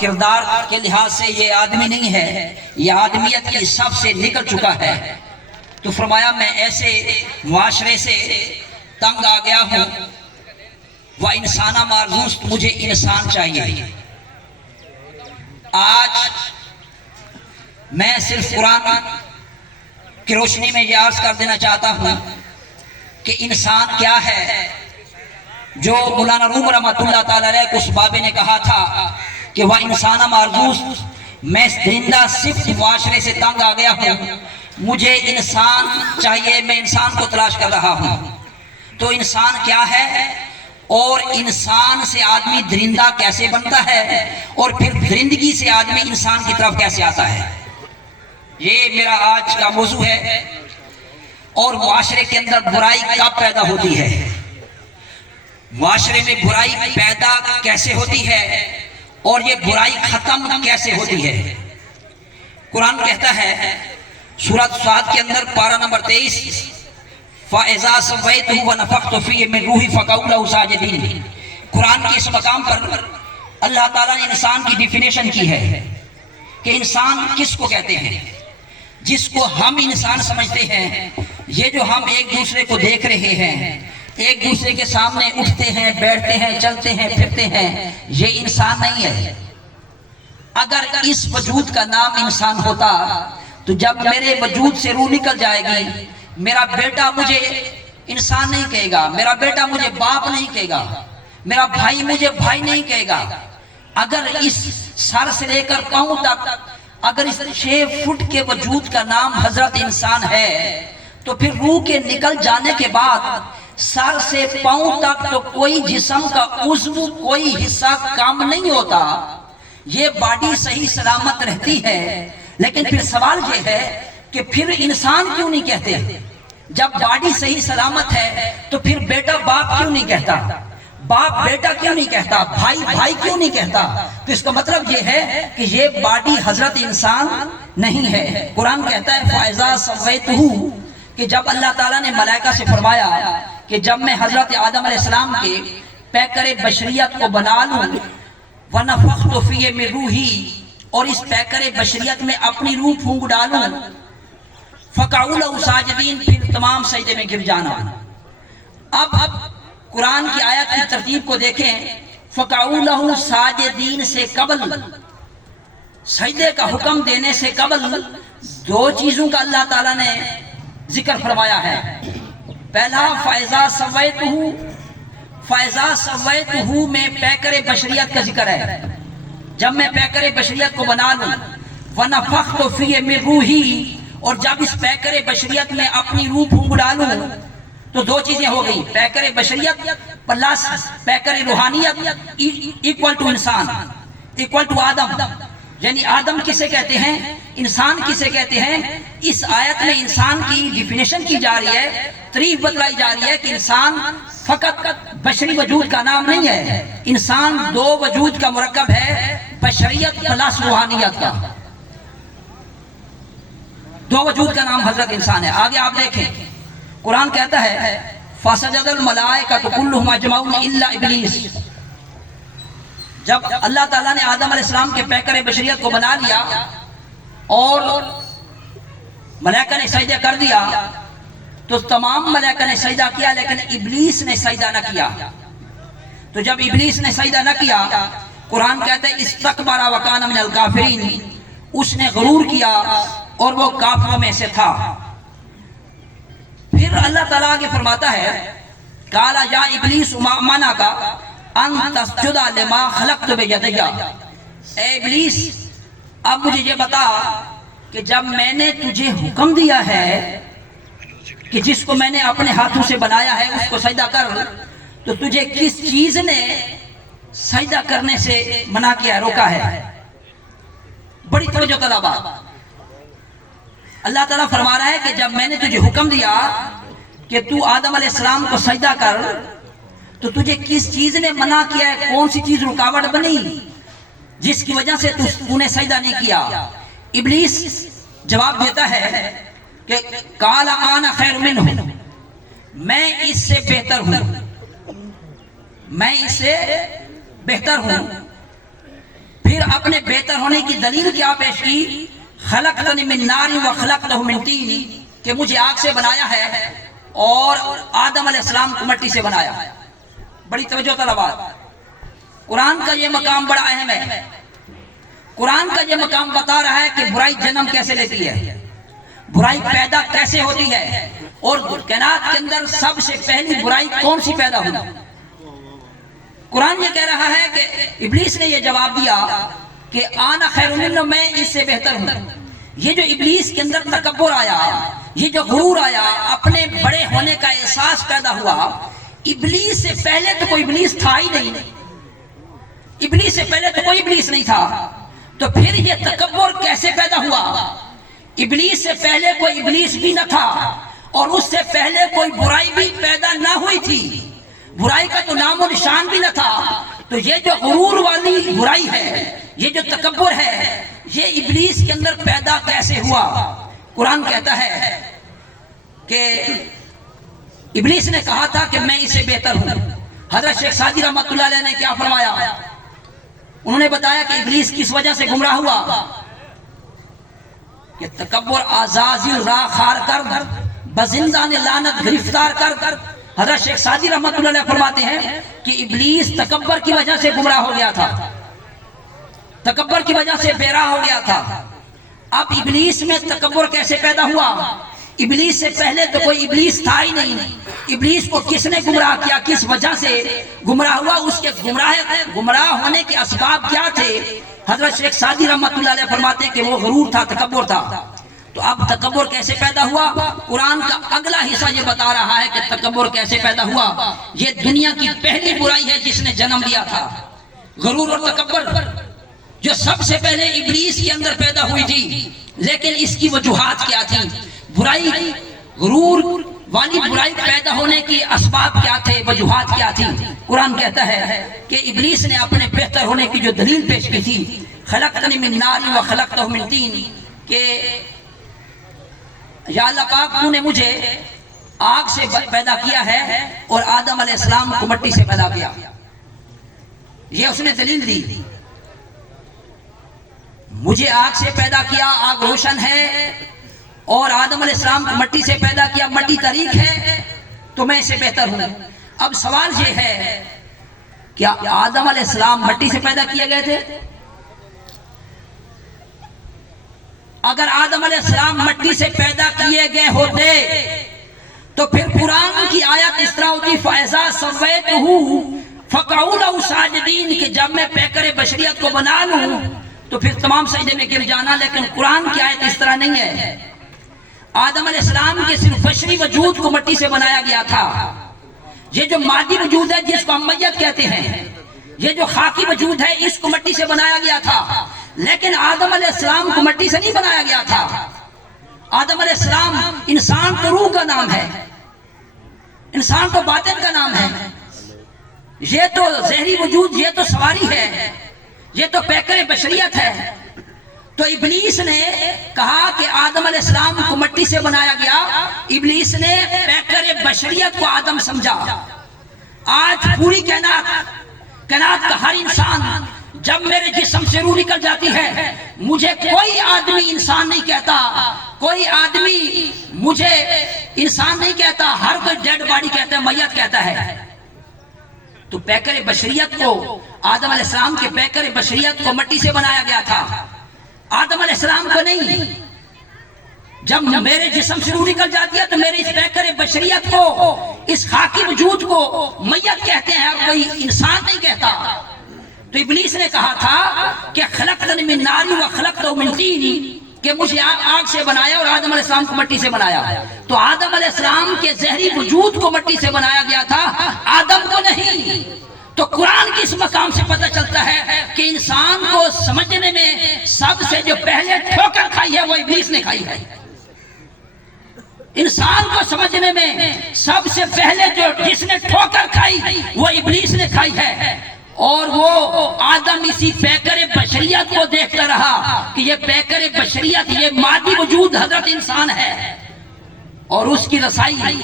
کردار کے لحاظ سے یہ آدمی نہیں ہے، یہ آدمیت کی سب سے نکل چکا ہے۔ تو فرمایا میں ایسے معاشرے سے تنگ آ گیا ہوں، وہ انسانہ مارزوز، مجھے انسان چاہیے۔ آج میں صرف قرآن کی روشنی میں یہ عرض کر دینا چاہتا ہوں کہ انسان کیا ہے۔ جو مولانا روم رحمۃ اللہ تعالی علیہ اس بابے نے کہا تھا کہ وہ انسانہ مارزوز، میں درندہ صرف معاشرے سے تنگ آ گیا ہوں، مجھے انسان چاہیے، میں انسان کو تلاش کر رہا ہوں۔ تو انسان کیا ہے اور انسان سے آدمی درندہ کیسے بنتا ہے اور پھر درندگی سے آدمی انسان کی طرف کیسے آتا ہے، یہ میرا آج کا موضوع ہے۔ اور معاشرے کے اندر برائی کب پیدا ہوتی ہے، معاشرے میں برائی پیدا کیسے ہوتی ہے اور یہ برائی ختم کیسے ہوتی ہے۔ قرآن کہتا ہے سورۃ صاد کے اندر پارہ نمبر 23، فَإِذَا سَوَّيْتُهُ وَنَفَخْتُ فِيهِ مِن رُوحِي فَقَعُوا لَهُ سَاجِدِينَ۔ قرآن کے اس مقام پر اللہ تعالیٰ نے انسان کی ڈیفینیشن کی ہے کہ انسان کس کو کہتے ہیں، جس کو ہم انسان سمجھتے ہیں، یہ جو ہم ایک دوسرے کو دیکھ رہے ہیں، ایک دوسرے کے سامنے اٹھتے ہیں، بیٹھتے ہیں، چلتے ہیں، پھرتے ہیں، یہ انسان نہیں ہے۔ اگر اس وجود کا نام انسان ہوتا تو جب میرے وجود سے روح نکل جائے گی، میرا بیٹا مجھے انسان نہیں کہے گا، میرا بیٹا مجھے باپ نہیں کہے گا، میرا بھائی مجھے بھائی نہیں کہے گا۔ اگر اس سر سے لے کر پاؤں تک، اگر اس 6 فٹ کے وجود کا نام حضرت انسان ہے، تو پھر روح کے نکل جانے کے بعد سر سے پاؤں تک تو کوئی جسم کا عضو، کوئی حصہ کام نہیں ہوتا، یہ باڈی صحیح سلامت رہتی ہے۔ لیکن پھر سوال یہ ہے کہ پھر انسان کیوں نہیں کہتے؟ جب باڈی صحیح سلامت ہے تو پھر بیٹا باپ کیوں نہیں کہتا، باپ بیٹا کیوں نہیں کہتا، بھائی بھائی کیوں نہیں کہتا؟ تو اس کا مطلب یہ ہے کہ یہ باڈی حضرت انسان نہیں ہے۔ قرآن کہتا ہے فَإِذَا سَوَّيْتُهُ، کہ جب اللہ تعالیٰ نے ملائکہ سے فرمایا کہ جب میں حضرت آدم علیہ السلام کے پیکر بشریت کو بنا لوں، وَنَفَخْتُ فِيهِ مِن رُوحِي، اور اس پیکر بشریت میں اپنی روح پھونک ڈالوں، فَقَعُوا لَهُ سَاجِدِينَ، پھر تمام سجدے میں گر جانا۔ اب قرآن کی آیت کی ترتیب کو دیکھیں، فَقَعُوا لَهُ سَاجِدِينَ سے قبل، سجدے کا حکم دینے سے قبل 2 چیزوں کا اللہ تعالیٰ نے ذکر فرمایا ہے۔ پہلا فَإِذَا سَوَّيْتُهُ، فَإِذَا سَوَّيْتُهُ میں پیکر بشریت کا ذکر ہے، جب میں پیکر بشریت کو بنا لوں، وَنَفَخْتُ فِيهِ مِن رُوحِي، اور جب اس پیکر بشریت میں اپنی روح پھونک ڈالوں، تو 2 چیزیں ہو گئی، پیکر بشریت پلس پیکر روحانیت ایکول ٹو انسان، ایکول ٹو آدم۔ یعنی آدم کسے کہتے ہیں، انسان کسے کہتے ہیں۔ اس آیت میں انسان کی ڈیفینیشن کی جا رہی ہے، تعریف بتلائی جا رہی ہے کہ انسان فقط بشری وجود کا نام نہیں ہے، انسان 2 وجود کا مرکب ہے، بشریت پلس روحانیت کا، 2 وجود کا نام حضرت انسان ہے۔ آگے آپ دیکھیں قرآن کہتا ہے فَسَجَدَ الْمَلَائِكَةُ كُلُّهُمْ أَجْمَعُونَ إِلَّا إِبْلِيسَ، جب اللہ تعالیٰ نے آدم علیہ السلام کے پیکر بشریت کو بنا لیا اور ملائکہ نے سجدہ کر دیا، تو تمام ملائکہ نے سجدہ کیا، لیکن ابلیس نے سجدہ نہ کیا۔ تو جب ابلیس نے سجدہ نہ کیا، قرآن کہتا ہے استکبر وکان من الکافرین، اس نے غرور کیا اور وہ کافروں میں سے تھا۔ پھر اللہ تعالیٰ آگے فرماتا ہے قال یا ابلیس ما منعک ان تسجد لما خلقت بیدی، اے ابلیس اب مجھے یہ بتا کہ جب میں نے تجھے حکم دیا ہے کہ جس کو میں نے اپنے ہاتھوں سے بنایا ہے اس کو سجدہ کر، تو تجھے کس چیز نے سجدہ کرنے سے منع کیا ہے، روکا ہے؟ بڑی توجہ طلبا، اللہ تعالیٰ فرما رہا ہے کہ جب میں نے تجھے حکم دیا کہ تو آدم علیہ السلام کو سجدہ کر، تو تجھے کس چیز نے منع کیا ہے، کون سی چیز رکاوٹ بنی جس کی وجہ سے تو نے سجدہ نہیں کیا؟ ابلیس جواب دیتا ہے کہ قال انا خیر منہ، میں اس سے بہتر ہوں، میں اس سے بہتر ہوں۔ پھر اپنے بہتر ہونے کی دلیل کیا پیش کی؟ خلقتنی من نار و خلقتہ من طین، کہ مجھے آگ سے بنایا ہے اور آدم علیہ السلام کو مٹی سے بنایا ہے۔ بڑی توجہ طلبات، قرآن کا یہ مقام بڑا اہم ہے۔ قرآن کا یہ مقام بتا رہا ہے کہ برائی جنم کیسے لیتی ہے، برائی پیدا کیسے ہوتی ہے، اور کائنات کے اندر سب سے پہلی برائی کون سی پیدا ہوئی۔ قرآن یہ کہہ رہا ہے کہ ابلیس نے یہ جواب دیا کہ آنا خیر منہ، میں اس سے بہتر ہوں۔ یہ جو ابلیس کے اندر تکبر آیا، یہ جو غرور آیا، اپنے بڑے ہونے کا احساس پیدا ہوا، ابلیس سے پہلے تو کوئی ابلیس تھا ہی نہیں، ابلیس سے پہلے تو کوئی ابلیس نہیں تھا، تو پھر یہ تکبر کیسے پیدا ہوا؟ ابلیس سے پہلے کوئی ابلیس بھی نہ تھا، اور اس سے پہلے کوئی برائی بھی پیدا نہ ہوئی تھی، برائی کا تو نام و نشان بھی نہ تھا۔ تو یہ جو غرور والی برائی ہے، یہ جو تکبر ہے، یہ ابلیس کے اندر پیدا کیسے ہوا؟ قرآن کہتا ہے کہ ابلیس نے کہا تھا کہ میں اس سے بہتر ہوں۔ حضرت شیخ سعدی رحمۃ اللہ علیہ نے کیا فرمایا؟ انہوں نے بتایا کہ ابلیس کس وجہ سے گمراہ ہوا، کہ تکبر آزازل راہ خار کر، بزندان لعنت گرفتار کر۔ حضرت شیخ سعدی رحمۃ اللہ علیہ فرماتے ہیں کہ ابلیس تکبر کی وجہ سے گمراہ ہو گیا تھا، تکبر کی وجہ سے بے راہ ہو گیا تھا۔ اب ابلیس میں تکبر کیسے پیدا ہوا؟ ابلیس سے پہلے تو کوئی ابلیس تھا ہی نہیں، ابلیس کو کس نے گمراہ کیا، کس وجہ سے گمراہ ہوا، اس کے گمراہ ہونے کے اسباب کیا تھے؟ حضرت شیخ سعدی رحمۃ اللہ علیہ فرماتے ہیں کہ وہ غرور تھا، تکبر تھا۔ تو اب تکبر کیسے پیدا ہوا؟ قرآن کا اگلا حصہ یہ بتا رہا ہے کہ تکبر کیسے پیدا ہوا۔ یہ دنیا کی پہلی برائی ہے جس نے جنم لیا تھا، غرور اور تکبر، جو سب سے پہلے ابلیس کے اندر پیدا ہوئی تھی۔ لیکن اس کی وجوہات کیا تھی؟ برائی، غرور والی برائی پیدا ہونے کی اسباب کیا تھے، وجوہات کیا تھی؟ قرآن کہتا ہے کہ ابلیس نے اپنے بہتر ہونے کی جو دلیل پیش کی تھی، خلقتنی من نار و خلقتہ من طین، کہ یا اللہ پاک تو نے مجھے آگ سے پیدا کیا ہے اور آدم علیہ السلام کو مٹی سے پیدا کیا۔ یہ اس نے دلیل دی، مجھے آگ سے پیدا کیا، آگ روشن ہے، اور آدم علیہ السلام کو مٹی سے پیدا کیا، مٹی طریق ہے، تو میں اسے بہتر ہوں۔ اب سوال یہ ہے، کیا آدم علیہ السلام مٹی سے پیدا کیے گئے تھے؟ اگر آدم علیہ السلام مٹی سے پیدا کیے گئے ہوتے تو پھر قرآن کی آیت اس طرح ہوتی، فَإِذَا سَوَّيْتُهُ فَقَعُوا لَهُ سَاجِدِينَ، کہ جب میں پیکر بشریت کو بنا لوں تو پھر تمام سجدے میں گر جانا۔ لیکن قرآن کی آیت اس طرح نہیں ہے۔ آدم علیہ السلام کے صرف بشری وجود کو مٹی سے بنایا گیا تھا۔ یہ جو مادی وجود ہے جس کو ہم میت کہتے ہیں، یہ جو خاکی وجود ہے، اس کو مٹی سے بنایا گیا تھا۔ لیکن آدم علیہ السلام کو مٹی سے نہیں بنایا گیا تھا۔ آدم علیہ السلام، انسان تو روح کا نام ہے، انسان تو باطن کا نام ہے، یہ تو ظاہری وجود، یہ تو سواری ہے، یہ تو پیکر بشریت ہے۔ تو ابلیس نے کہا کہ آدم علیہ السلام کو مٹی سے بنایا گیا، ابلیس نے پیکر بشریت کو آدم سمجھا۔ آج پوری کائنات کا ہر انسان جب میرے جسم سے روح نکل جاتی ہے، مجھے کوئی آدمی انسان نہیں کہتا، کوئی آدمی مجھے انسان نہیں کہتا، ہر کوئی ڈیڈ باڈی کہتا ہے، میت کہتا ہے۔ تو پیکر بشریت کو، آدم علیہ السلام کے پیکر بشریت کو مٹی سے بنایا گیا تھا، آدم علیہ السلام کو نہیں۔ جب میرے جسم سے روح نکل جاتی ہے تو میرے اس پیکر بشریت کو، اس خاکی وجود کو میت کہتے ہیں، اور کوئی انسان نہیں کہتا۔ تو ابلیس نے کہا تھا کہ خلقتنی من نار و خلقتہ من طین، کہ مجھے آگ سے بنایا اور آدم علیہ السلام کو مٹی سے بنایا۔ تو آدم علیہ السلام کے ظاہری وجود کو مٹی سے بنایا گیا تھا، آدم کو نہیں۔ تو قرآن کی اس مقام سے پتہ چلتا ہے کہ انسان کو سمجھنے میں سب سے جو پہلے ٹھوکر کھائی ہے وہ ابلیس نے کھائی ہے۔ انسان کو سمجھنے میں سب سے پہلے جو جس نے ٹھوکر کھائی وہ ابلیس نے کھائی ہے، اور وہ آدم اسی پیکر بشریت کو دیکھتا رہا کہ یہ پیکر بشریت، یہ مادی وجود حضرت انسان ہے، اور اس کی رسائی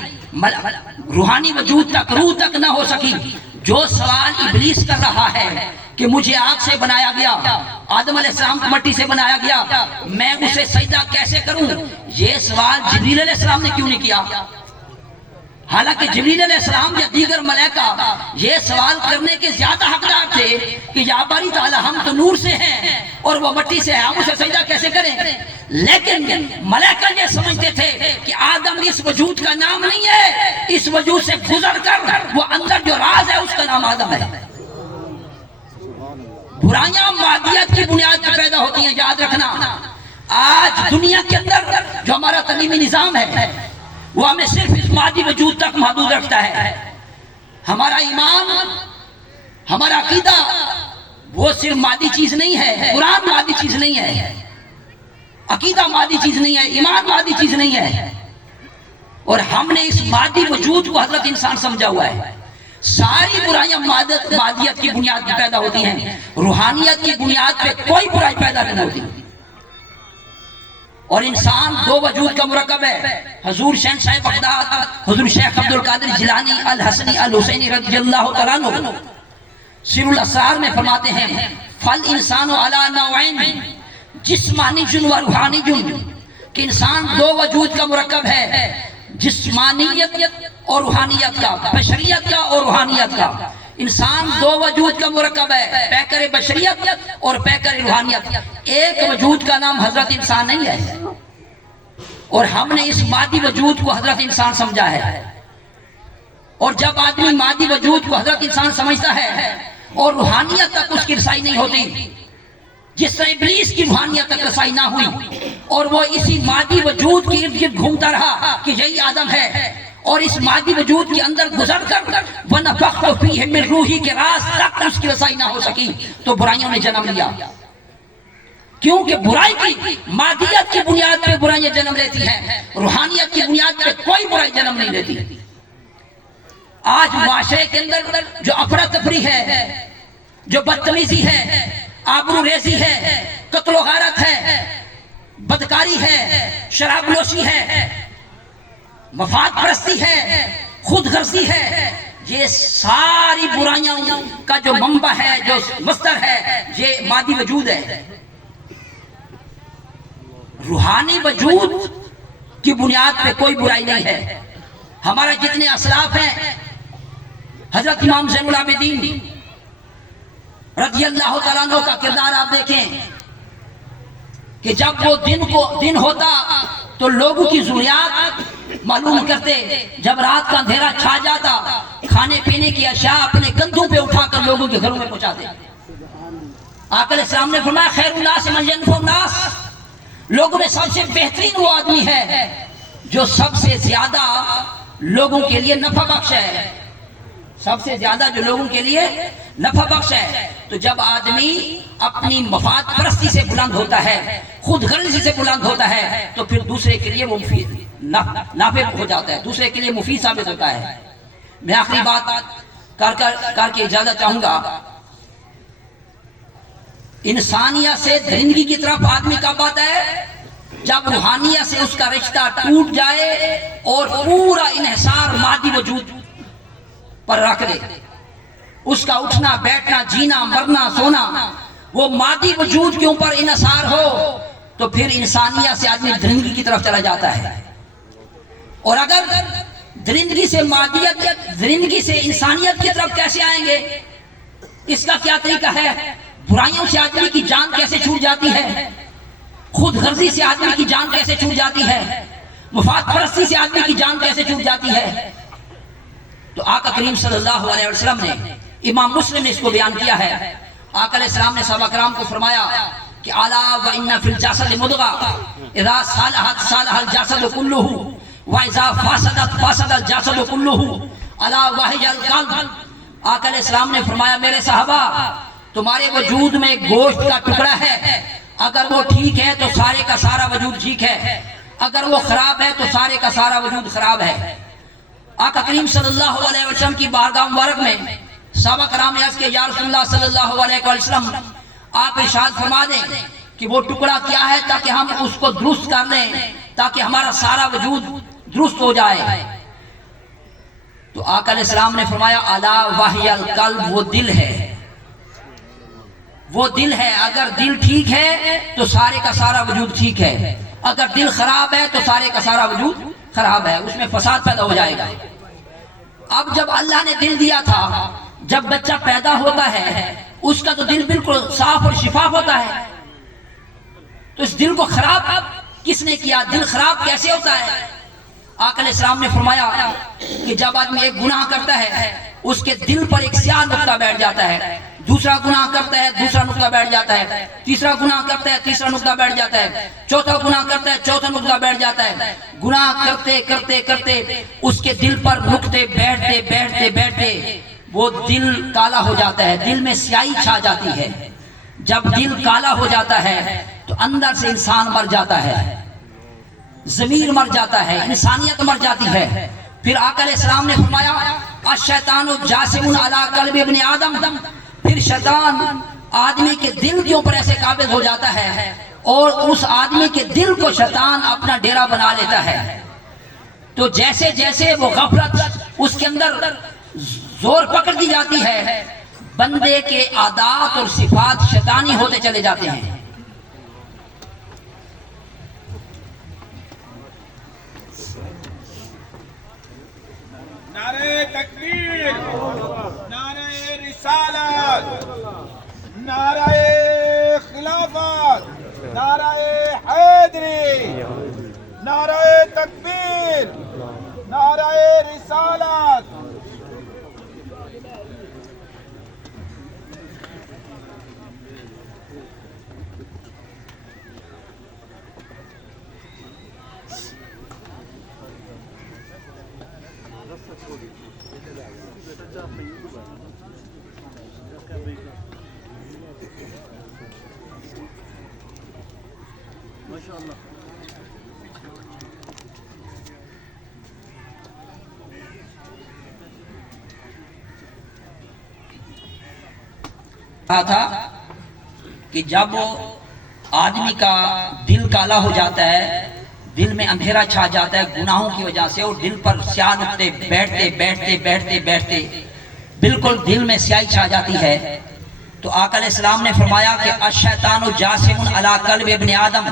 روحانی وجود تک، روح تک نہ ہو سکی۔ جو سوال ابلیس کر رہا ہے کہ مجھے آگ سے بنایا گیا، آدم علیہ السلام کو مٹی سے بنایا گیا، میں اسے سجدہ کیسے کروں؟ یہ سوال جبریل علیہ السلام نے کیوں نہیں کیا؟ حالانکہ جبریل علیہ السلام یا دیگر ملائکہ یہ سوال کرنے کے زیادہ حقدار تھے کہ یا باری تعالیٰ ہم تو نور سے ہیں اور وہ مٹی سے ہے، ہم اسے سجدہ کیسے کریں؟ لیکن ملائکہ یہ سمجھتے تھے کہ آدم اس وجود کا نام نہیں ہے، اس وجود سے گزر کر وہ اندر جو راز ہے اس کا نام آدم ہے۔ برائیاں مادیت کی بنیاد پر پیدا ہوتی ہیں، یاد رکھنا۔ آج دنیا کے اندر جو ہمارا تعلیمی نظام ہے وہ ہمیں صرف اس مادی وجود تک محدود رکھتا ہے۔ ہمارا ایمان، ہمارا عقیدہ وہ صرف مادی چیز نہیں ہے، قرآن مادی چیز نہیں ہے، عقیدہ مادی چیز نہیں ہے، ایمان مادی چیز نہیں ہے، اور ہم نے اس مادی وجود کو حضرت انسان سمجھا ہوا ہے۔ ساری برائیاں مادیت کی بنیاد پہ پیدا ہوتی ہیں، روحانیت کی بنیاد پہ کوئی برائی پیدا نہیں ہوتی۔ اور انسان دو وجود کا مرکب ہے۔ حضور شہنشاہ بغداد حضور شیخ عبد القادر جیلانی الحسنی الحسینی رضی اللہ تعالیٰ عنہ سر الاسرار میں فرماتے ہیں فل انسان علی نوعین جسمانی جن و روحانی جن، کہ انسان دو وجود کا مرکب ہے، جسمانیت اور روحانیت کا، بشریت کا اور روحانیت کا۔ انسان دو وجود کا مرکب ہے، پیکر بشریت اور پیکر روحانیت۔ ایک وجود کا نام حضرت انسان نہیں ہے، اور ہم نے اس مادی وجود کو حضرت انسان سمجھا ہے۔ اور جب آدمی مادی وجود کو حضرت انسان سمجھتا ہے اور روحانیت تک اس کی رسائی نہیں ہوتی، جس طرح ابلیس کی روحانیت تک رسائی نہ ہوئی اور وہ اسی مادی وجود کے ارد گرد گھومتا رہا کہ یہی آدم ہے، اور اس مادی وجود کے اندر گزر کر وَنَفَخْتُ فِيهِ مِن روحی کے راز تک اس کی رسائی نہ ہو سکی، تو برائیوں نے جنم لیا۔ کیونکہ برائی کی مادیت کی بنیاد پہ برائیاں جنم لیتی ہیں، روحانیت کی بنیاد پہ کوئی برائی جنم نہیں لیتی۔ آج معاشرے کے اندر جو افراتفری ہے، جو بدتمیزی ہے، آبرو ریزی ہے، قتل و غارت ہے، بدکاری ہے، شراب نوشی ہے، مفاد پرستی ہے، خود غرضی ہے، یہ ساری برائیاں کا جو منبع ہے، جو مصدر ہے، یہ مادی وجود ہے۔ روحانی وجود کی بنیاد پہ کوئی برائی نہیں ہے۔ ہمارا جتنے اسلاف ہیں، حضرت امام زین العابدین رضی اللہ تعالیٰ عنہ کا کردار آپ دیکھیں کہ جب وہ دن ہوتا تو لوگوں کی ضروریات معلوم کرتے، جب رات کا اندھیرا چھا جاتا کھانے پینے کی اشیاء اپنے کندھوں پہ اٹھا کر لوگوں کے گھروں میں پہنچاتے۔ آقا علیہ السلام نے فرمایا خیر الناس من ینفع الناس، لوگوں میں سب سے بہترین وہ آدمی ہے جو سب سے زیادہ لوگوں کے لیے نفع بخش ہے، سب سے زیادہ جو لوگوں کے لیے نفع بخش ہے۔ تو جب آدمی اپنی مفاد پرستی سے بلند ہوتا ہے، خود غرضی سے بلند ہوتا ہے، تو پھر دوسرے کے لیے وہ مفید نافع ہو جاتا ہے، دوسرے کے لیے مفید ثابت ہوتا ہے۔ میں آخری بات کر کے اجازت چاہوں گا۔ انسانیت سے درندگی کی طرف آدمی کب آتا ہے؟ جب روحانیت سے اس کا رشتہ ٹوٹ جائے اور پورا انحصار مادی وجود پر رکھ دے، اس کا اٹھنا بیٹھنا جینا مرنا سونا وہ مادی وجود کے اوپر انحصار ہو، تو پھر انسانیت سے آدمی درندگی کی طرف چلا جاتا ہے۔ اور اگر درندگی سے مادیت، درندگی سے انسانیت کی طرف کیسے آئیں گے؟ اس کا کیا طریقہ ہے؟ برائیوں سے آدمی کی جان کیسے چھوٹ جاتی ہے، خود غرضی سے آدمی کی جان کیسے چھوٹ جاتی ہے، مفاد پرستی سے آدمی کی جان کیسے چھوٹ جاتی ہے۔ تو آقا کریم صلی اللہ علیہ وسلم نے، امام مسلم نے اس کو بیان کیا ہے۔ آقا علیہ السلام نے صحابہ کرام کو فرمایا کہ الا وان فی الجسد مضغہ اذا صلحت صلح الجسد کلہ واذا فسدت فسد الجسد کلہ الا وهي القلب۔ آقا علیہ السلام نے فرمایا میرے صحابہ، تمہارے وجود میں ایک گوشت کا ٹکڑا ہے، اگر وہ ٹھیک ہے تو سارے کا سارا وجود ٹھیک ہے، اگر وہ خراب ہے تو سارے کا سارا وجود خراب ہے۔ آقا کریم صلی اللہ علیہ وسلم کی بارگاہ مبارک میں صحابہ کرام نے عرض کیا یا رسول اللہ صلی اللہ علیہ وسلم، آپ ارشاد فرما دیں کہ وہ ٹکڑا کیا ہے تاکہ ہم اس کو درست کر لیں، تاکہ ہمارا سارا وجود درست ہو جائے۔ تو آقا علیہ السلام نے فرمایا الا وحی القلب، وہ دل ہے۔ وہ دل ہے، اگر دل ٹھیک ہے تو سارے کا سارا وجود ٹھیک ہے، اگر دل خراب ہے تو سارے کا سارا وجود خراب ہے، اس میں فساد پیدا ہو جائے گا۔ اب جب اللہ نے دل دیا تھا، جب بچہ پیدا ہوتا ہے اس کا تو دل بالکل صاف اور شفاف ہوتا ہے، تو اس دل کو خراب کس نے کیا؟ دل خراب کیسے ہوتا ہے؟ آقا علیہ السلام نے فرمایا کہ جب آدمی ایک گناہ کرتا ہے اس کے دل پر ایک سیاہ نقطہ بیٹھ جاتا ہے، دوسرا گناہ کرتا ہے دوسرا نقطہ بیٹھ جاتا ہے، تیسرا گناہ کرتا ہے تیسرا نقطہ بیٹھ جاتا ہے، چوتھا گناہ کرتا ہے چوتھا نقطہ بیٹھ جاتا ہے۔ گناہ کرتے کرتے کرتے اس کے دل پر نقطے بیٹھتے بیٹھتے بیٹھتے وہ دل کالا ہو جاتا ہے، دل میں سیاہی چھا جاتی ہے۔ جب دل کالا ہو جاتا ہے تو اندر سے انسان مر جاتا ہے، ضمیر مر جاتا ہے، انسانیت مر جاتی ہے۔ پھر آقا علیہ السلام نے فرمایا الشیطان جاسم علی قلب ابن آدم، پھر شیطان آدمی کے دل کے اوپر ایسے قابض ہو جاتا ہے اور اس آدمی کے دل کو شیطان اپنا ڈیرا بنا لیتا ہے۔ تو جیسے جیسے وہ غفلت اس کے اندر زور پکڑ دی جاتی ہے، بندے کے عادات اور صفات شیطانی ہوتے چلے جاتے ہیں۔ نعرہ تکبیر، نعرہ رسالت، نعرہ خلافت، نعرہ حیدری، نعرہ تکبیر، نعرہ رسالت۔ کہا تھا کہ جب آدمی کا دل کالا ہو جاتا ہے، دل میں اندھیرا چھا جاتا ہے گناہوں کی وجہ سے، اور دل پر سیاہ نقطے بیٹھتے بیٹھتے بیٹھتے بیٹھتے بالکل دل میں سیاہی چھا جاتی ہے، تو آقا علیہ السلام نے فرمایا کہ الشیطان جاسم علی قلب ابن آدم،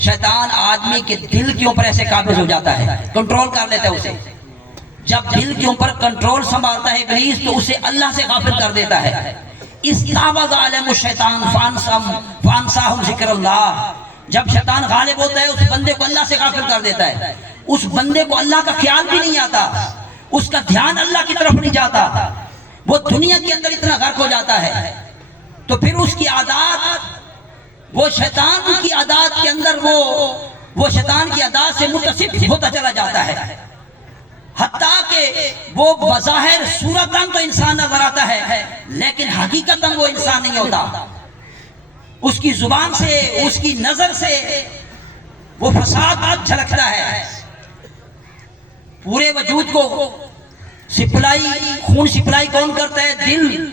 شیطان آدمی کے دل کے اوپر ایسے قابض ہو جاتا ہے، کنٹرول کر لیتا ہے اسے۔ جب دل کے اوپر کنٹرول سنبھالتا ہے ابلیس تو اسے اللہ سے غافل کر دیتا ہے۔ استعوذ علیہم الشیطان فانساہم ذکر اللہ، جب شیطان غالب ہوتا ہے اس بندے کو اللہ سے غافل کر دیتا ہے، اس بندے کو اللہ کا خیال بھی نہیں آتا، اس کا دھیان اللہ کی طرف نہیں جاتا، وہ دنیا کے اندر اتنا غرق ہو جاتا ہے۔ تو پھر اس کی عادات، وہ شیطان کی عادات کے اندر وہ شیطان کی عادات سے متصف ہوتا چلا جاتا ہے، حتیٰ کہ وہ بظاہر صورتاً تو انسان نظر آتا ہے لیکن حقیقتاً وہ انسان نہیں ہوتا۔ اس کی زبان سے، اس کی نظر سے وہ فساد جھلکتا ہے، پورے وجود کو سپلائی، خون سپلائی کون کرتا ہے؟ دل۔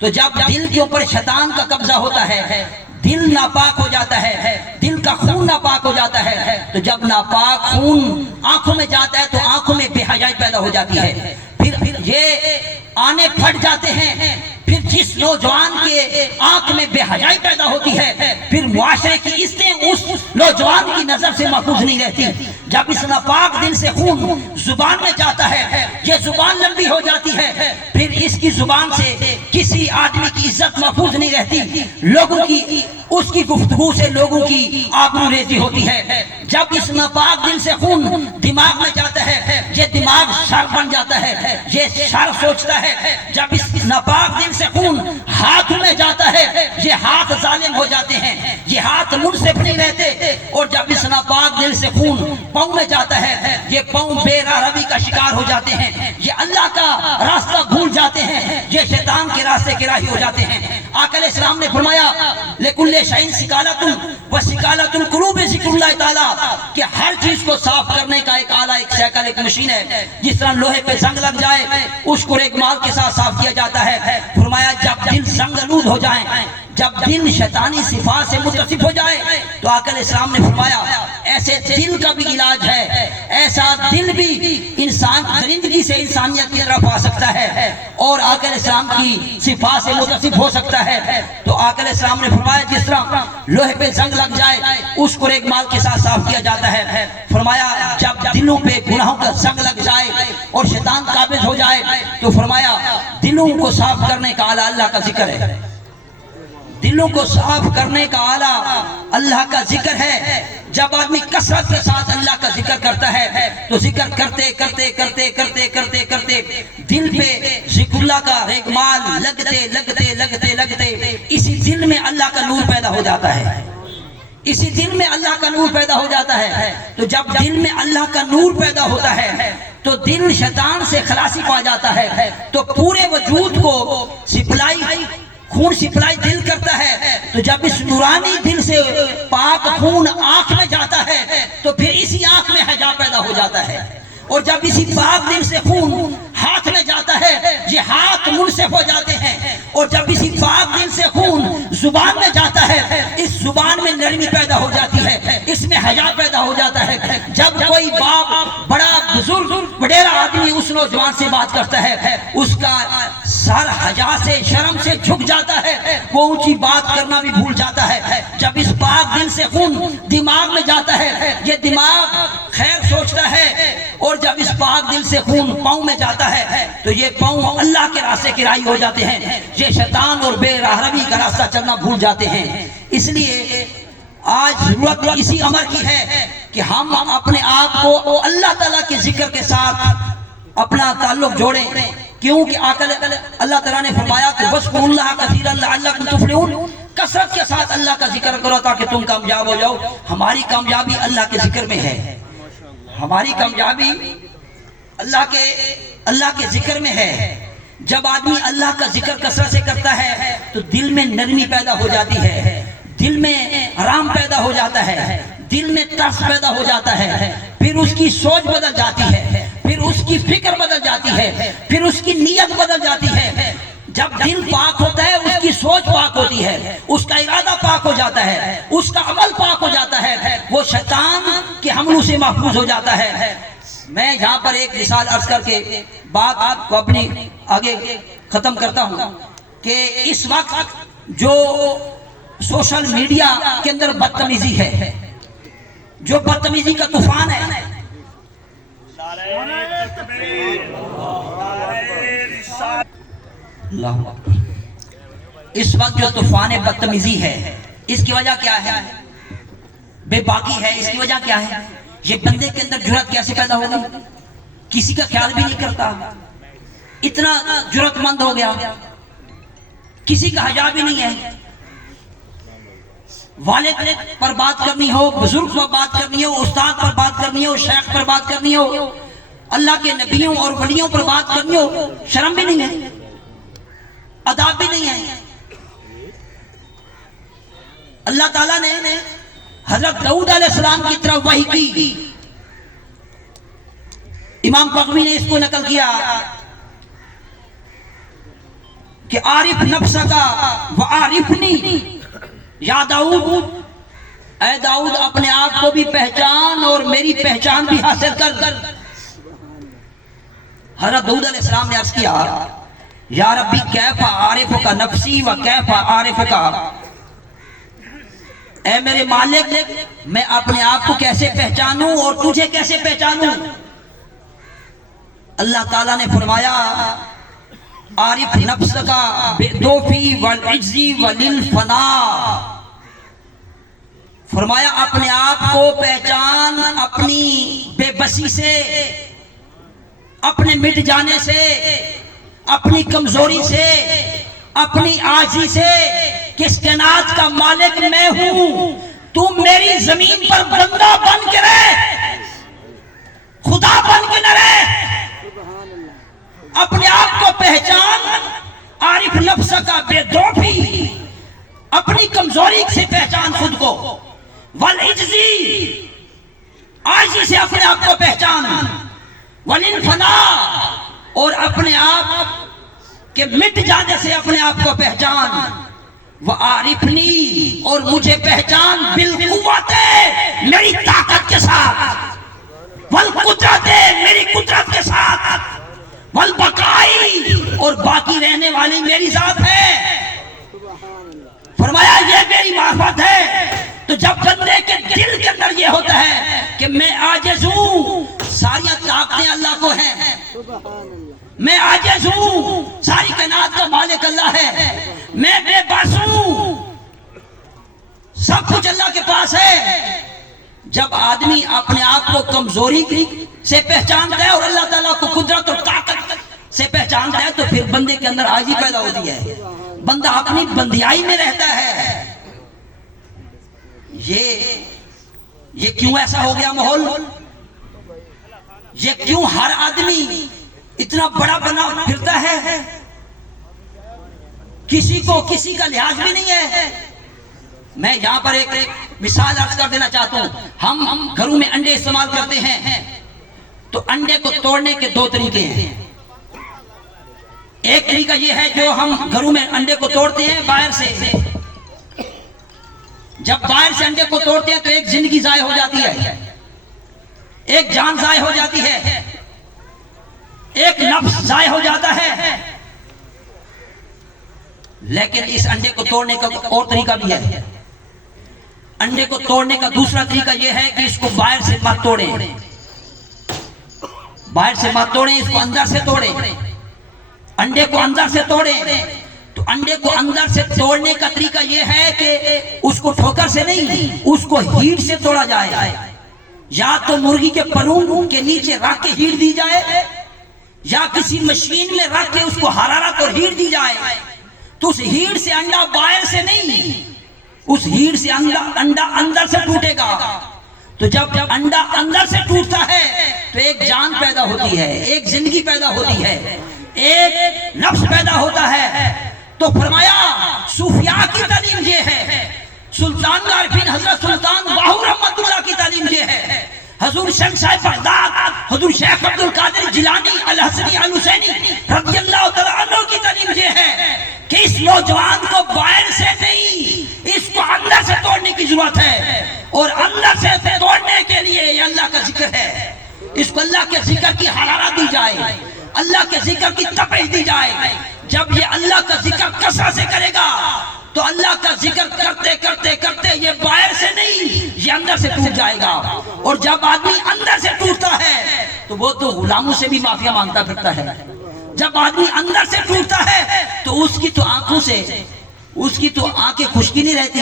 تو جب دل کے اوپر شیطان کا قبضہ ہوتا ہے، دل ناپاک ہو جاتا ہے، دل کا خون ناپاک ہو جاتا ہے، تو جب ناپاک خون آنکھوں میں جاتا ہے تو آنکھوں میں بے حیائی پیدا ہو جاتی ہے، پھر یہ آنے پھٹ جاتے ہیں، پھر جس نوجوان کے آنکھ میں بے حیائی پیدا ہوتی ہے پھر معاشرے کی عزتیں اس نوجوان کی نظر سے محفوظ نہیں رہتی۔ جب اس ناپاک دل سے خون زبان میں جاتا ہے، یہ زبان لمبی ہو جاتی ہے، پھر اس کی زبان سے کسی آدمی کی عزت محفوظ نہیں رہتی، لوگوں کی، اس کی گفتگو سے لوگوں کی آبرو ریزی ہوتی ہے۔ جب اس ناپاک دل سے خون دماغ میں جاتا ہے، یہ دماغ شر بن جاتا ہے، یہ شر سوچتا ہے۔ جب اس ناپاک دل سے خون ہاتھ میں جاتا ہے، یہ ہاتھ ظالم ہو جاتے ہیں، یہ ہاتھ منصف نہیں رہتے، اور جب اس ناپاک دل سے خون پاؤں میں جاتا ہے، یہ پاؤں بے راہروی کا شکار ہو جاتے ہیں، یہ اللہ کا راستہ بھول جاتے ہیں، یہ شیطان کے راستے کے راہی ہو جاتے ہیں۔ آقا علیہ السلام نے فرمایا لکل شیء سکالۃ وسکالۃ القلوب ذکر اللہ تعالیٰ، کہ ہر چیز کو صاف کرنے کا ایک آلہ، ایک سیکل، ایک مشین ہے۔ جس طرح لوہے پہ زنگ لگ جائے اس کو ایک مال کے ساتھ صاف کیا جاتا ہے، فرمایا جب دل زنگ آلود ہو جائیں، جب دل شیطانی صفات سے متصف ہو جائے تو آقا علیہ السلام نے فرمایا ایسے دل کا بھی علاج ہے. ایسا دل بھی انسان درندگی سے انسانیت کی طرف آ سکتا ہے اور آقا علیہ السلام کی صفات سے متصف ہو سکتا ہے. تو آقا علیہ السلام نے فرمایا جس طرح لوہے پہ زنگ لگ جائے اس کو ایک مال کے ساتھ صاف کیا جاتا ہے، فرمایا جب دلوں پہ گناہوں کا زنگ لگ جائے اور شیطان قابض ہو جائے تو فرمایا دلوں کو صاف کرنے کا آلہ اللہ کا ذکر ہے. دلوں کو صاف کرنے کا آلہ اللہ کا ذکر ہے. جب آدمی کثرت کے ساتھ اللہ کا ذکر کرتا ہے تو ذکر کرتے کرتے کرتے کرتے کرتے کرتے دل پہ ذکر اللہ کا ریگمال لگتے لگتے لگتے لگتے اسی دل میں اللہ کا نور پیدا ہو جاتا ہے. اسی دل میں اللہ کا نور پیدا ہو جاتا ہے. تو جب دل میں اللہ کا نور پیدا ہوتا ہے تو دل شیطان سے خلاصی پا جاتا ہے. تو پورے وجود کو سپلائی خون سپلائی دل کرتا ہے. تو جب اس نورانی دل سے پاک خون آنکھ میں جاتا ہے تو پھر اسی آنکھ میں حجاب پیدا ہو جاتا ہے. اور جب اسی پاک دل سے خون ہاتھ میں جاتا ہے یہ ہاتھ منصف ہو جاتے ہیں. اور جب اسی پاک دل سے خون زبان میں جاتا ہے اس زبان میں نرمی پیدا ہو جاتی ہے، اس میں حیا پیدا ہو جاتا ہے. جب کوئی باپ بڑا بزرگ وڈیرا آدمی اس نوجوان سے بات کرتا ہے اس کا سر حیا سے شرم سے جھک جاتا ہے، وہ اونچی بات کرنا بھی بھول جاتا ہے. جب اس پاک دل سے خون دماغ میں جاتا ہے یہ دماغ خیر سوچتا ہے. اور جب اس پاک دل سے خون پاؤں میں جاتا ہے تو یہ پاؤں اللہ کے راستے کی راہی ہو جاتے ہیں، یہ شیطان اور بے راہروی کا راستہ چلنا بھول جاتے ہیں. اس لیے آج ضرورت اسی امر کی ہے کہ ہم اپنے آپ کو اللہ تعالیٰ کے ذکر کے ساتھ اپنا تعلق جوڑیں. کیونکہ اللہ تعالیٰ نے فرمایا کہ وَاذْكُرُوا اللَّهَ كَثِيرًا لَعَلَّكُمْ تُفْلِحُونَ، کثرت کے ساتھ اللہ کا ذکر کرو تاکہ تم کامیاب ہو جاؤ. ہماری کامیابی اللہ کے ذکر میں ہے، ہماری کامیابی اللہ کے ذکر میں ہے. جب آدمی اللہ کا ذکر کثرت سے کرتا ہے تو دل میں نرمی پیدا ہو جاتی ہے، دل میں آرام پیدا ہو جاتا ہے، دل میں ترس پیدا ہو جاتا ہے. پھر اس کی سوچ بدل جاتی ہے، پھر اس کی فکر بدل جاتی ہے، پھر اس کی نیت بدل جاتی ہے. جب دل پاک ہوتا ہے اس کی سوچ پاک ہوتی ہے، اس کا ارادہ پاک ہو جاتا ہے، اس کا عمل پاک ہو جاتا ہے، وہ شیطان کے حملوں سے محفوظ ہو جاتا ہے. میں یہاں پر ایک مثال عرض کر کے بات آپ کو اپنی آگے ختم کرتا ہوں کہ اس وقت جو سوشل میڈیا کے اندر بدتمیزی ہے، جو بدتمیزی کا طوفان ہے، اس وقت جو طوفان بدتمیزی ہے اس کی وجہ کیا ہے؟ بے باکی ہے. اس کی وجہ کیا ہے؟ یہ بندے کے اندر جرأت کیسے پیدا ہو گئی؟ کسی کا خیال بھی نہیں کرتا، اتنا جرأت مند ہو گیا، کسی کا حیا بھی نہیں ہے. والد پر بات کرنی ہو، بزرگ پر بات کرنی ہو، استاد پر بات کرنی ہو، شیخ پر بات کرنی ہو، اللہ کے نبیوں اور ولیوں پر بات کرنی ہو، شرم بھی نہیں ہے، اداب بھی نہیں ہے. اللہ تعالیٰ نے حضرت داؤد علیہ السلام کی طرف وحی کی. امام بغوی نے اس کو نقل کیا کہ عارف نفس کا وعارفنی، یا داؤد، اے داؤد اپنے آپ کو بھی پہچان اور میری پہچان بھی حاصل کر. حضرت داؤد علیہ السلام نے عرض کیا یا ربی کیف عارفک نفسی و کیف عارفک، اے میرے مالک میں اپنے آپ کو کیسے پہچانوں اور تجھے کیسے پہچانوں؟ اللہ تعالیٰ نے فرمایا عارف نفس کا بالدوفی والعجزی وللفنا، فرمایا اپنے آپ کو پہچان اپنی بے بسی سے، اپنے مٹ جانے سے، اپنی کمزوری سے، اپنی عاجزی سے. کس کائنات کا مالک میں ہوں، تو میری زمین پر بندہ بن کے رہ، خدا بن کے نہ رہ. اپنے آپ کو پہچان، عارف نفس کا بے دوفی، اپنی کمزوری سے پہچان خود کو، والعجزی، عاجزی سے اپنے آپ کو پہچان، وللفنا، اور اپنے آپ کے مٹ جانے سے اپنے آپ کو پہچان، وعارفنی، اور مجھے پہچان بالقوت، میری طاقت کے ساتھ، والقدرت، میری قدرت کے ساتھ، والبقائی، اور باقی رہنے والی میری ذات ہے۔ فرمایا یہ میری معرفت ہے۔ تو جب بندے کے دل کے اندر یہ ہوتا ہے کہ میں عاجز ہوں، ساری طاقتیں اللہ کو ہیں، میں عاجز ہوں، ساری کائنات کا مالک اللہ ہے، میں بے بس ہوں، سب کچھ اللہ کے پاس ہے۔ جب آدمی اپنے آپ کو کمزوری سے پہچانتا ہے اور اللہ تعالیٰ کو قدرت اور طاقت سے پہچانتا ہے، تو پھر بندے کے اندر عاجزی پیدا ہوتی ہے، بندہ اپنی بندیائی میں رہتا ہے۔ یہ کیوں ایسا ہو گیا ماحول؟ یہ کیوں ہر آدمی اتنا بڑا بنا پھرتا ہے؟ کسی کو کسی کا لحاظ بھی نہیں ہے۔ میں یہاں پر ایک مثال عرض کر دینا چاہتا ہوں۔ ہم گھروں میں انڈے استعمال کرتے ہیں، تو انڈے کو توڑنے کے دو طریقے ہیں۔ ایک طریقہ یہ ہے جو ہم گھروں میں انڈے کو توڑتے ہیں باہر سے، جب باہر سے انڈے کو توڑتے ہیں تو ایک زندگی ضائع ہو جاتی ہے، ایک جان ضائع ہو جاتی ہے، ایک نفس ضائع ہو جاتا ہے۔ لیکن اس انڈے کو توڑنے کا اور طریقہ بھی ہے۔ انڈے کو توڑنے کا دوسرا طریقہ یہ ہے کہ اس کو باہر سے مت توڑیں، باہر سے مت توڑیں، اس کو اندر سے توڑیں، انڈے کو اندر سے توڑیں۔ تو انڈے کو اندر سے توڑنے کا طریقہ یہ ہے کہ اس کو ٹھوکر سے نہیں، اس کو ہیٹ سے توڑا جائے، یا تو مرغی کے پروں کے نیچے رکھ کے ہیٹ دی جائے، یا کسی مشین میں رکھ کے اس کو حرارت اور ہیٹ دی جائے۔ تو اس ہیٹ سے انڈا باہر سے نہیں، اس ہیٹ سے انڈا اندر سے ٹوٹے گا۔ تو جب انڈا اندر سے ٹوٹتا ہے تو ایک جان پیدا ہوتی ہے، ایک زندگی پیدا ہوتی ہے، ایک نفس پیدا ہوتا ہے۔ تو فرمایا صوفیاء کی تعلیم یہ ہے، سلطان عارفین حضرت سلطان باہو رحمت اللہ کی تعلیم یہ ہے، حضور شیخ صاحب بغداد، حضور شیخ عبد القادر جیلانی الحسنی الحسینی رضی اللہ تعالیٰ عنہ کی تعلیم یہ ہے کہ اس نوجوان کو باہر سے نہیں، اس کو اندر سے توڑنے کی ضرورت ہے، اور اندر سے توڑنے کے لیے یہ اللہ کا ذکر ہے۔ اس کو اللہ کے ذکر کی حرارت دی جائے، اللہ کے ذکر کی تپش دی جائے۔ جب یہ اللہ کا ذکر کثرت سے کرے گا تو اللہ کا ذکر کرتے کرتے کرتے یہ باہر سے نہیں، یہ اندر سے ٹوٹ جائے گا۔ اور جب آدمی اندر سے ٹوٹتا ہے تو وہ تو غلاموں سے بھی معافیا مانگتا پھرتا ہے۔ جب آدمی اندر سے ٹوٹتا ہے تو اس کی تو آنکھوں سے، اس کی تو آنکھیں خشکی نہیں رہتی،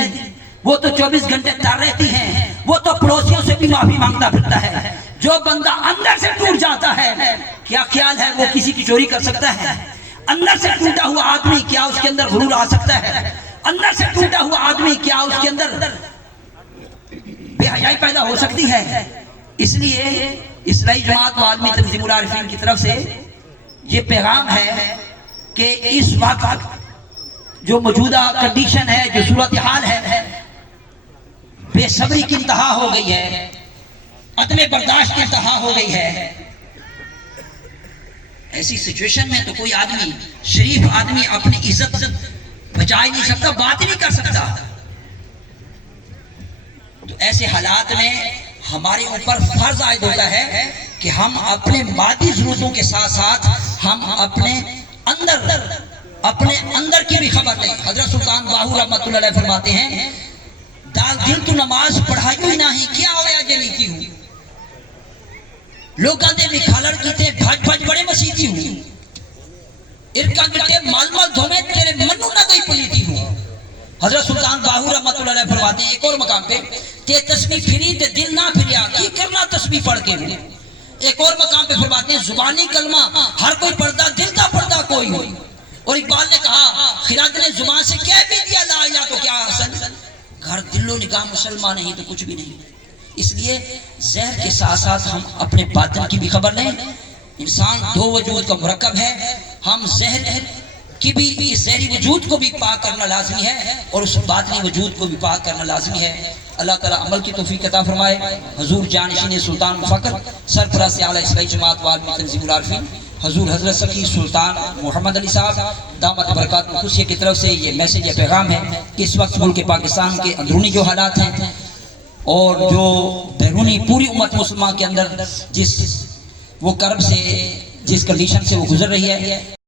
وہ تو 24 گھنٹے تر رہتی ہیں، وہ تو پڑوسیوں سے بھی معافی مانگتا پھرتا ہے۔ جو بندہ اندر سے ٹوٹ جاتا ہے، کیا خیال ہے وہ کسی کی چوری کر سکتا ہے؟ اندر سے ٹوٹا ہوا آدمی کیا اس کے اندر غرور آ سکتا ہے؟ اندر سے ٹوٹا ہوا آدمی کیا اس کے اندر بے حیائی پیدا ہو سکتی ہے؟ اس لیے اسلائی جماعت و عالمی تنظیم العارفین کی طرف سے یہ پیغام ہے کہ اس وقت جو موجودہ کنڈیشن ہے، جو صورتحال ہے، بے صبری کی انتہا ہو گئی ہے، عدم برداشت کی انتہا ہو گئی ہے۔ ایسی سچویشن میں تو کوئی آدمی، شریف آدمی، اپنی عزت بچا ہی نہیں سکتا، بات ہی نہیں کر سکتا۔ تو ایسے حالات میں ہمارے اوپر فرض عائد ہوتا ہے کہ ہم اپنے مادی ضرورتوں کے ساتھ ساتھ ہم اپنے اندر کی بھی خبر لیں۔ حضرت سلطان باہو رحمت اللہ علیہ فرماتے ہیں، دل تو نماز پڑھائی ہی نہیں، کیا ہویا جلی کی ہوں، لوگاں دے نکھالر کیتے بھج بھج بڑے مسیحی ہوں، ارکا گٹے مال مال دھومے تیرے منو نہ گئی پلیتی ہوں۔ حضرت سلطان باہو رحمت اللہ علیہ فرماتے ہیں ایک اور مقام پہ، تے تسبیح پھری تے دل نہ پھریا، کی کرنا تسبیح پڑھ کے ہوں۔ ایک اور مقام پہ فرماتے ہیں زبانی کلمہ ہر کوئی پڑھتا، دل کا پڑھتا کوئی ہو۔ اور اقبال نے کہا خراج نے زبان سے کہہ بھی دیا لا الہ تو کیا حسن، گھر دل و نگاہ مسلمان نہیں تو کچھ بھی نہیں۔ اس لیے زہر کے ساتھ ساتھ ہم اپنے باطن کی بھی خبر لیں۔ انسان دو وجود کا مرکب ہے، ہم زہر کی بھی، اس زہری وجود کو بھی پاک کرنا لازمی ہے اور اس باطنی وجود کو بھی پاک کرنا لازمی ہے۔ اللہ تعالیٰ عمل کی توفیق عطا فرمائے۔ حضور جانشین سلطان مفکر سرپرست اعلیٰ اسلائی جماعت و عالمی تنظیم العارفین حضور حضرت سکی سلطان محمد علی صاحب دامت برکات خصوصیہ کی طرف سے یہ میسیج یا پیغام ہے کہ اس وقت ملک پاکستان کے اندرونی جو حالات ہیں اور جو بیرونی پوری امت مسلمان کے اندر جس وہ کرب سے جس کنڈیشن سے وہ گزر رہی ہے